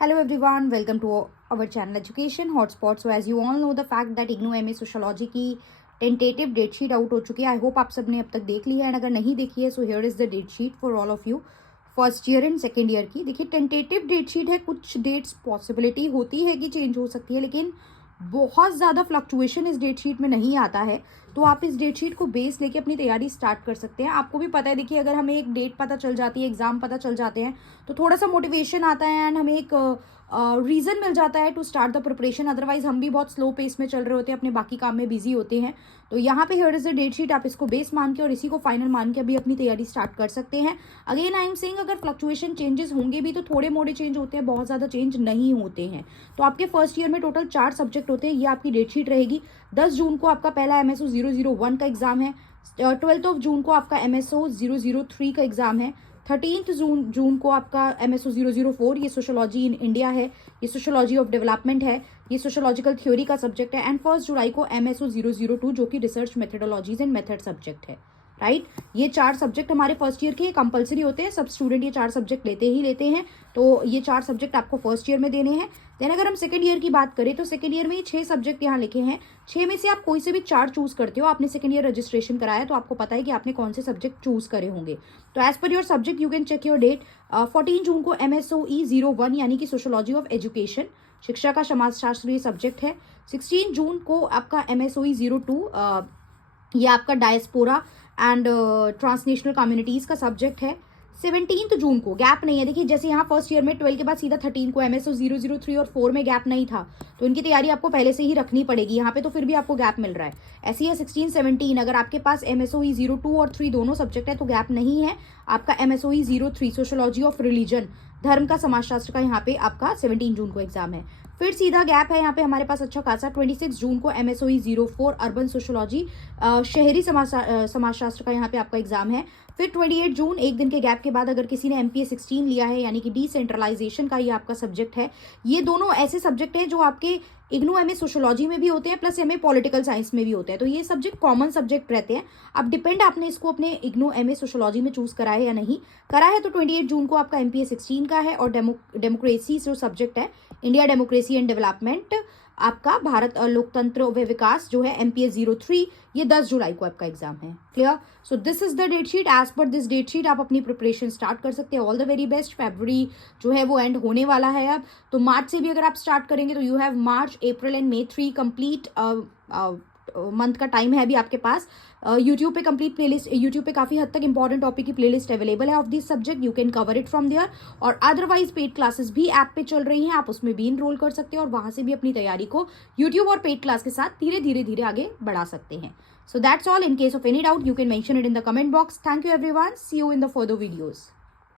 Hello everyone, welcome to our channel Education Hotspot. So as you all know the fact that IGNOU MA sociology की tentative date sheet out हो चुकी है. I hope आप सब ने अब तक देख ली है, एंड अगर नहीं देखी है so here is the date sheet for all of you first year and second year की. देखिए टेंटेटिव डेट शीट है, कुछ डेट्स पॉसिबिलिटी होती है कि चेंज हो सकती है, लेकिन बहुत ज़्यादा फ्लक्चुएशन इस डेट शीट में नहीं आता है. तो आप इस डेट शीट को बेस लेके अपनी तैयारी स्टार्ट कर सकते हैं. आपको भी पता है, देखिए अगर हमें एक डेट पता चल जाती है, एग्जाम पता चल जाते हैं, तो थोड़ा सा मोटिवेशन आता है एंड हमें एक रीज़न मिल जाता है to start the preparation. Otherwise हम भी बहुत स्लो पेस में चल रहे होते हैं, अपने बाकी काम में बिजी होते हैं. तो यहाँ पे here is the date sheet, आप इसको बेस मान के और इसी को फाइनल मान के अभी अपनी तैयारी स्टार्ट कर सकते हैं. अगेन आई एम सेइंग, अगर फ्लक्चुएशन चेंजेस होंगे भी तो थोड़े मोड़े चेंज होते हैं, बहुत ज़्यादा चेंज नहीं होते हैं. तो आपके फर्स्ट ईयर में टोटल 4 सब्जेक्ट होते हैं. ये आपकी डेट शीट रहेगी. 10 जून को आपका पहला MSO 001 का एग्जाम है. 12 जून को आपका MSO 003 का एग्जाम है. 13 जून को आपका MSO 004 ये सोशोलॉजी इन इंडिया है, ये सोशोलॉजी ऑफ डेवलपमेंट है, ये सोशोलॉजिकल थ्योरी का सब्जेक्ट है. एंड 1 जुलाई को MSO 002 जो कि research methodologies and method subject है. राइट, ये 4 सब्जेक्ट हमारे फर्स्ट ईयर के कंपलसरी होते हैं. सब स्टूडेंट ये 4 सब्जेक्ट लेते हैं. तो ये 4 सब्जेक्ट आपको फर्स्ट ईयर में देने हैं. देन अगर हम सेकंड ईयर की बात करें तो सेकंड ईयर में ये 6 सब्जेक्ट यहाँ लिखे हैं. 6 में से आप कोई से भी 4 चूज करते हो. आपने सेकंड ईयर रजिस्ट्रेशन कराया तो आपको पता है कि आपने कौन से सब्जेक्ट चूज करे होंगे. तो एज पर your subject you can check your date. 14 June को MSOE 01 यानी कि सोशोलॉजी ऑफ एजुकेशन, शिक्षा का समाजशास्त्र ये सब्जेक्ट है. 16 जून को आपका MSOE 02 ये आपका डायस्पोरा एंड ट्रांसनेशनल कम्युनिटीज़ का सब्जेक्ट है. 17 जून को गैप नहीं है. देखिए जैसे यहाँ फर्स्ट ईयर में 12 के बाद सीधा 13 को MSO 003 और 4 में गैप नहीं था, तो इनकी तैयारी आपको पहले से ही रखनी पड़ेगी. यहाँ पे तो फिर भी आपको गैप मिल रहा है. ऐसे ही है 16-17, अगर आपके पास MSOE 02 और 3 दोनों सब्जेक्ट है तो गैप नहीं है. आपका MSOE 03 सोशोलॉजी ऑफ रिलीजन, धर्म का समाजशास्त्र का यहाँ पे आपका 17 जून को एग्जाम है. फिर सीधा गैप है यहाँ पे हमारे पास अच्छा खासा. 26 जून को MSOE 04 अर्बन सोशोलॉजी, शहरी समाजशास्त्र का यहाँ पे आपका एग्जाम है. फिर 28 जून, एक दिन के गैप के बाद, अगर किसी ने MPA 16 लिया है यानी कि डिसेंट्रलाइजेशन का ये आपका सब्जेक्ट है. ये दोनों ऐसे सब्जेक्ट हैं जो आपके IGNOU MA सोशोलॉजी में भी होते हैं प्लस MA पॉलिटिकल साइंस में भी होते हैं. तो ये सब्जेक्ट कॉमन सब्जेक्ट रहते हैं. अब डिपेंड आपने इसको अपने IGNOU MA सोशोलॉजी में चूज करा है या नहीं करा है. तो 28 जून को आपका MPA 16 का है. और डेमोक्रेसी जो सब्जेक्ट है, इंडिया डेमोक्रेसी एंड डेवलपमेंट, आपका भारत लोकतंत्र व विकास जो है MPA 03, ये 10 जुलाई को आपका एग्जाम है. Clear? So this is the date sheet. As per this date sheet आप अपनी प्रिपरेशन स्टार्ट कर सकते हैं. All the very best. फरवरी जो है वो एंड होने वाला है अब, तो मार्च से भी अगर आप स्टार्ट करेंगे तो you have March, April and May 3 complete month का टाइम है अभी आपके पास. यूट्यूब पे कंप्लीट प्लेलिस्ट, यूट्यूब पे काफ़ी हद तक इंपॉर्टेंट टॉपिक की प्लेलिस्ट अवेलेबल है of this subject. You can cover it from there. और अदरवाइज पेड क्लासेस भी ऐप पे चल रही हैं, आप उसमें भी इनरोल कर सकते हैं और वहां से भी अपनी तैयारी को यूट्यूब और पेड क्लास के साथ धीरे आगे बढ़ा सकते हैं. So that's all. In case of any doubt, you can mention it in the comment box. Thank you everyone. See you in the further videos.